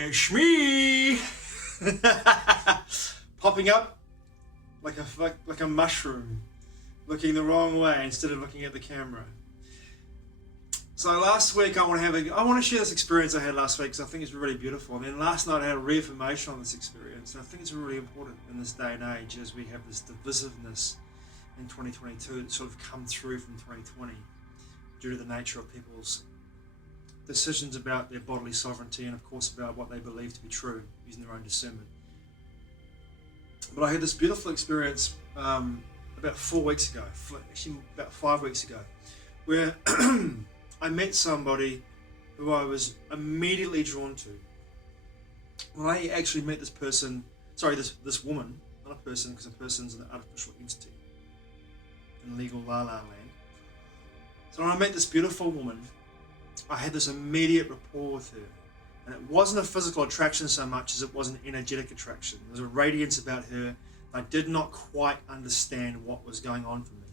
It's me! Popping up like a mushroom, looking the wrong way instead of looking at the camera. So last week I want to share this experience I had last week because I think it's really beautiful. And then last night I had a reaffirmation on this experience, and I think it's really important in this day and age as we have this divisiveness in 2022 that sort of come through from 2020 due to the nature of people's decisions about their bodily sovereignty and of course about what they believe to be true using their own discernment. But I had this beautiful experience about 4 weeks ago, actually about 5 weeks ago, where I met somebody who I was immediately drawn to. When I actually met this person, this woman, not a person because a person's an artificial entity in legal la la land. So when I met this beautiful woman, I had this immediate rapport with her. And it wasn't a physical attraction so much as it was an energetic attraction. There was a radiance about her. I did not quite understand what was going on for me.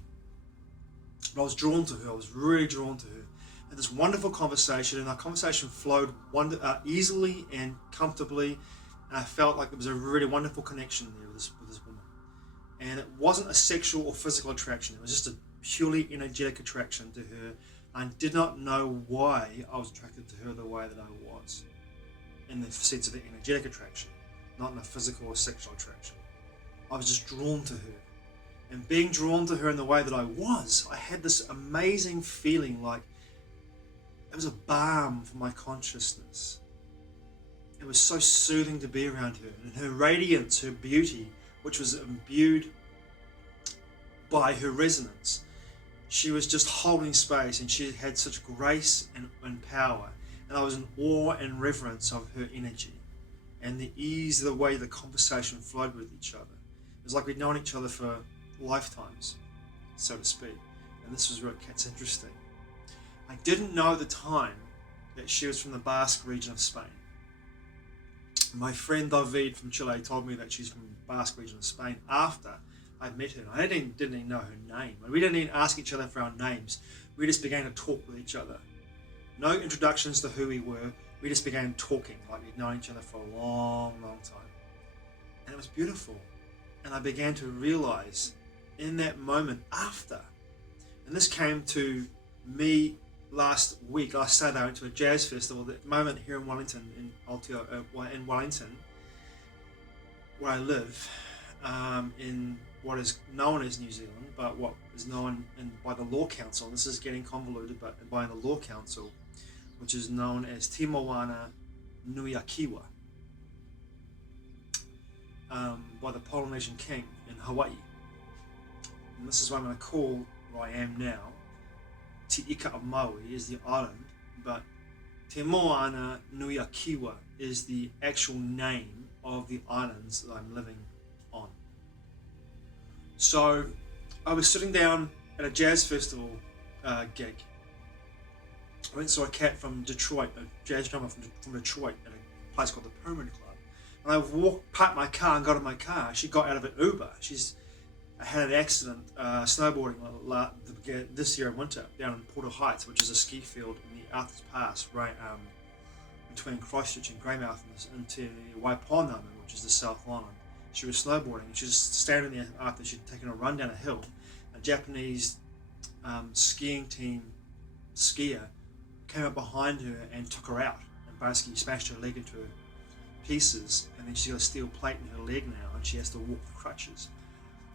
But I was drawn to her. I was really drawn to her. I had this wonderful conversation, and our conversation flowed easily and comfortably. And I felt like there was a really wonderful connection there with this woman. And it wasn't a sexual or physical attraction. It was just a purely energetic attraction to her. I did not know why I was attracted to her the way that I was, in the sense of an energetic attraction, not in a physical or sexual attraction. I was just drawn to her. And being drawn to her in the way that I was, I had this amazing feeling like it was a balm for my consciousness. It was so soothing to be around her. And her radiance, her beauty, which was imbued by her resonance, she was just holding space, and she had such grace and power. And I was in awe and reverence of her energy and the ease of the way the conversation flowed with each other. It was like we'd known each other for lifetimes, so to speak. And this was where it gets interesting. I didn't know at the time that she was from the Basque region of Spain. My friend David from Chile told me that she's from the Basque region of Spain after I met her. I didn't even know her name. We didn't even ask each other for our names. We just began to talk with each other. No introductions to who we were. We just began talking like we'd known each other for a long, long time. And it was beautiful. And I began to realize in that moment after, and this came to me last Saturday, I went to a jazz festival, that moment here in Wellington, in Wellington, where I live, in what is known as New Zealand, but what is known by the Law Council, and this is getting convoluted, but by the Law Council, which is known as Te Moana Nui a Kiwa, by the Polynesian king in Hawaii. And this is what I'm going to call where I am now. Te Ika of Maui is the island, but Te Moana Nui a Kiwa is the actual name of the islands that I'm living on. So I was sitting down at a jazz festival gig. I went and saw a cat from Detroit, a jazz drummer from Detroit, at a place called the Pyramid Club. And I parked my car and got in my car. She got out of an Uber. I had an accident snowboarding this year in winter down in Porter Heights, which is a ski field in the Arthur's Pass, right between Christchurch and Greymouth, into Waipōnama, which is the South Island. She was snowboarding, and she was standing there after she'd taken a run down a hill. A Japanese skiing team skier came up behind her and took her out, and basically smashed her leg into pieces, and then she's got a steel plate in her leg now, and she has to walk with crutches.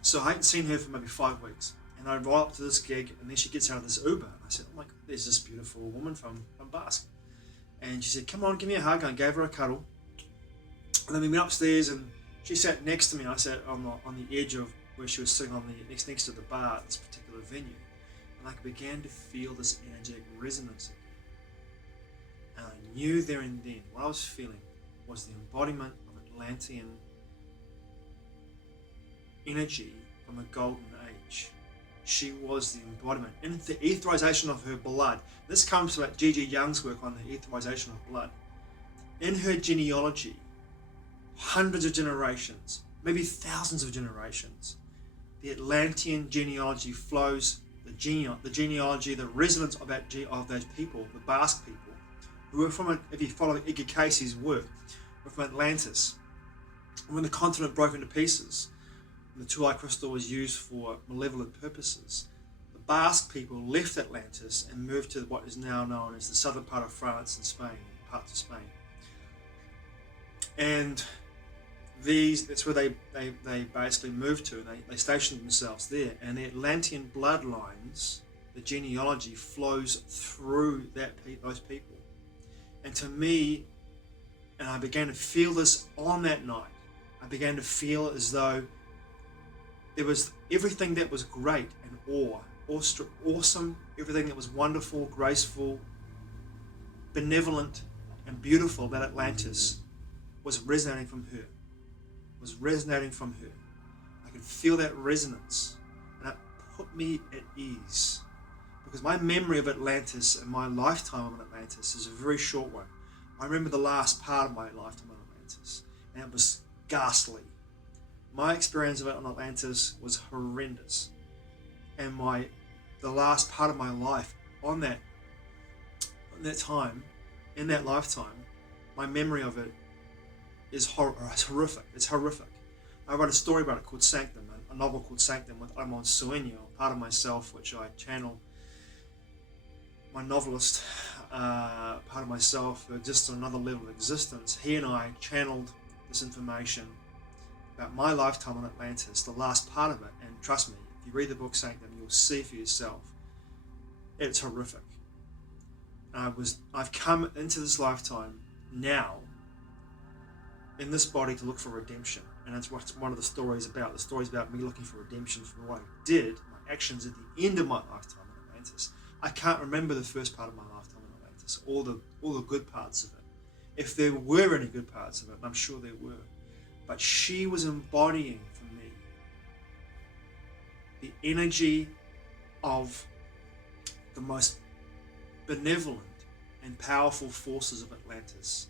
So I hadn't seen her for maybe 5 weeks, and I roll up to this gig, and then she gets out of this Uber, and I said, oh my God, there's this beautiful woman from Basque. And she said, come on, give me a hug, and I gave her a cuddle. And then we went upstairs, and she sat next to me. I sat on the edge of where she was sitting next to the bar at this particular venue. And I began to feel this energetic resonance again. And I knew there and then what I was feeling was the embodiment of Atlantean energy from the golden age. She was the embodiment. In the etherization of her blood, this comes from G.G. Young's work on the etherization of blood. In her genealogy, hundreds of generations, maybe thousands of generations, the Atlantean genealogy flows, the genealogy, the resonance of those people, the Basque people, who were from, if you follow Edgar Cayce's work, were from Atlantis. And when the continent broke into pieces, and the two-eye crystal was used for malevolent purposes, the Basque people left Atlantis and moved to what is now known as the southern part of France and Spain, parts of Spain. And that's where they basically moved to, and they stationed themselves there. And the Atlantean bloodlines, the genealogy flows through those people. And to me, and I began to feel this on that night, I began to feel as though there was everything that was great and awesome, everything that was wonderful, graceful, benevolent, and beautiful about Atlantis was resonating from her. I could feel that resonance, and it put me at ease. Because my memory of Atlantis and my lifetime of Atlantis is a very short one. I remember the last part of my lifetime on Atlantis, and it was ghastly. My experience of it on Atlantis was horrendous. And the last part of my life on that time, in that lifetime, my memory of it is horrific. It's horrific. I wrote a story about it called Sanctum, a novel called Sanctum with Amon Sueño, part of myself, which I channel my novelist, part of myself, just on another level of existence. He and I channeled this information about my lifetime on Atlantis, the last part of it, and trust me, if you read the book Sanctum, you'll see for yourself. It's horrific. I've come into this lifetime now in this body to look for redemption, and that's what one of the stories about. The story's about me looking for redemption for what I did, my actions at the end of my lifetime in Atlantis. I can't remember the first part of my lifetime in Atlantis, all the good parts of it. If there were any good parts of it, and I'm sure there were, but she was embodying for me the energy of the most benevolent and powerful forces of Atlantis.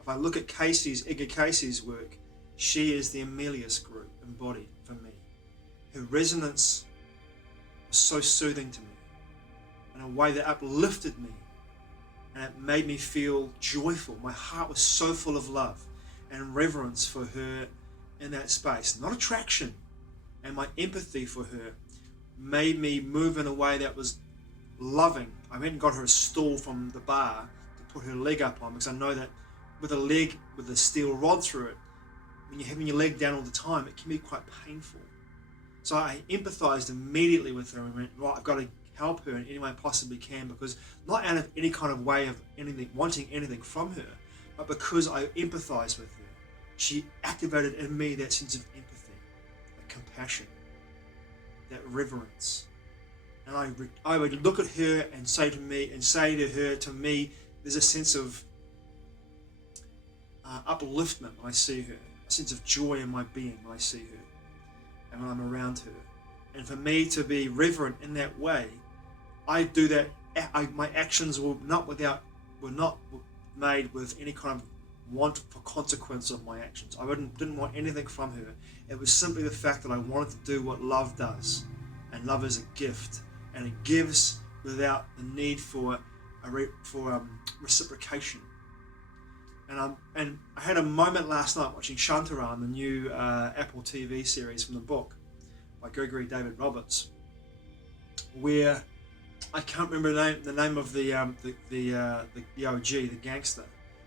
If I look at Edgar Cayce's work, she is the Amelius group embodied for me. Her resonance was so soothing to me in a way that uplifted me, and it made me feel joyful. My heart was so full of love and reverence for her in that space, not attraction. And my empathy for her made me move in a way that was loving. I went and got her a stool from the bar to put her leg up on, because I know that with a leg with a steel rod through it, when you're having your leg down all the time, it can be quite painful. So I empathized immediately with her and went, right, I've got to help her in any way I possibly can, because not out of any kind of way of anything, wanting anything from her, but because I empathized with her. She activated in me that sense of empathy, that compassion, that reverence. And I would look at her and say to her, there's a sense of upliftment when I see her, a sense of joy in my being when I see her and when I'm around her. And for me to be reverent in that way, I do that. My actions were not made with any kind of want for consequence of my actions. I didn't want anything from her. It was simply the fact that I wanted to do what love does, and love is a gift, and it gives without the need for reciprocation. And I had a moment last night watching Shantaran, the new Apple TV series from the book by Gregory David Roberts, where I can't remember the name of the OG, the gangster,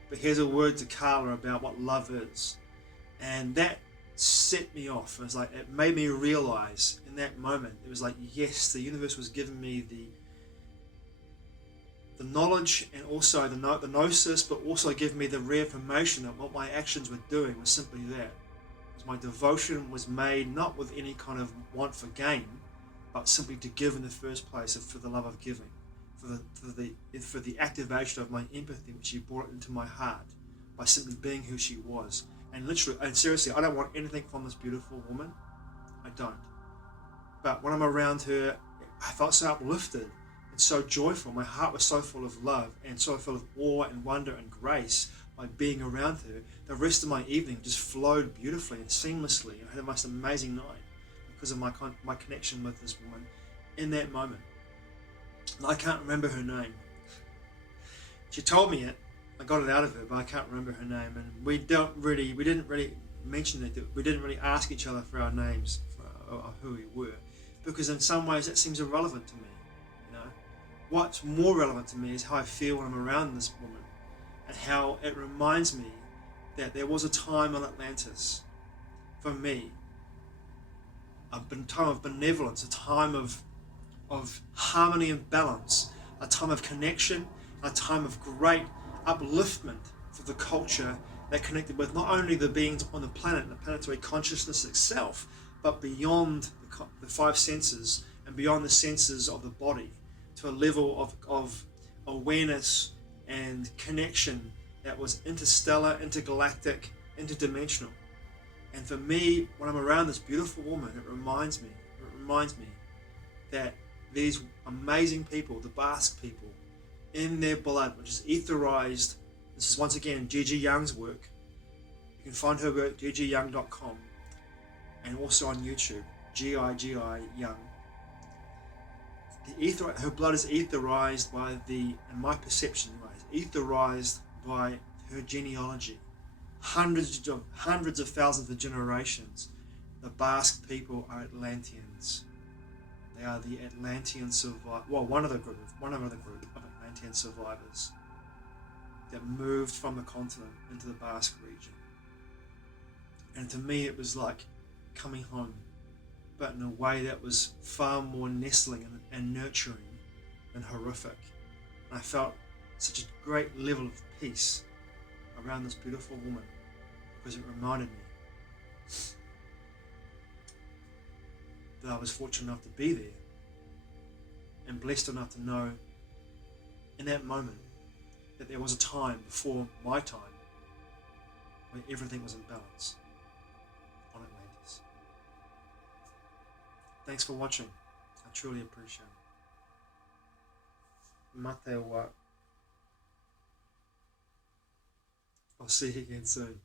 but here's a word to Carla about what love is, and that set me off. It was like, it made me realize in that moment, it was like, yes, the universe was giving me the knowledge and also the gnosis, but also giving me the reaffirmation that what my actions were doing was simply that. My devotion was made not with any kind of want for gain, but simply to give in the first place, for the love of giving, for the activation of my empathy, which she brought into my heart by simply being who she was. And literally, and seriously, I don't want anything from this beautiful woman. I don't. But when I'm around her, I felt so uplifted and so joyful. My heart was so full of love and so full of awe and wonder and grace by being around her. The rest of my evening just flowed beautifully and seamlessly. I had the most amazing night because of my connection with this woman in that moment. And I can't remember her name. She told me it. I got it out of her, but I can't remember her name. And we didn't really mention it. We didn't really ask each other for our names, or who we were, because in some ways that seems irrelevant to me. You know, what's more relevant to me is how I feel when I'm around this woman, and how it reminds me that there was a time on Atlantis, for me, a time of benevolence, a time of harmony and balance, a time of connection, a time of great upliftment for the culture that connected with not only the beings on the planet and the planetary consciousness itself, but beyond the five senses and beyond the senses of the body, to a level of awareness and connection that was interstellar, intergalactic, interdimensional. And for me, when I'm around this beautiful woman, it reminds me that these amazing people, the Basque people, in their blood, which is etherized. This is once again Gigi Young's work. You can find her work, gigiyoung.com, and also on YouTube, G-I-G-I Young. Her blood is etherized by in my perception, etherized by her genealogy. Hundreds of thousands of generations. The Basque people are Atlanteans. They are the Atlantean survivors. Well, one of the group of Atlantean survivors that moved from the continent into the Basque region. And to me, it was like coming home, but in a way that was far more nestling and nurturing than horrific. And I felt such a great level of peace around this beautiful woman, because it reminded me that I was fortunate enough to be there and blessed enough to know in that moment that there was a time before my time where everything was in balance on Atlantis. Thanks for watching. I truly appreciate it. Mate wa. I'll see you again soon.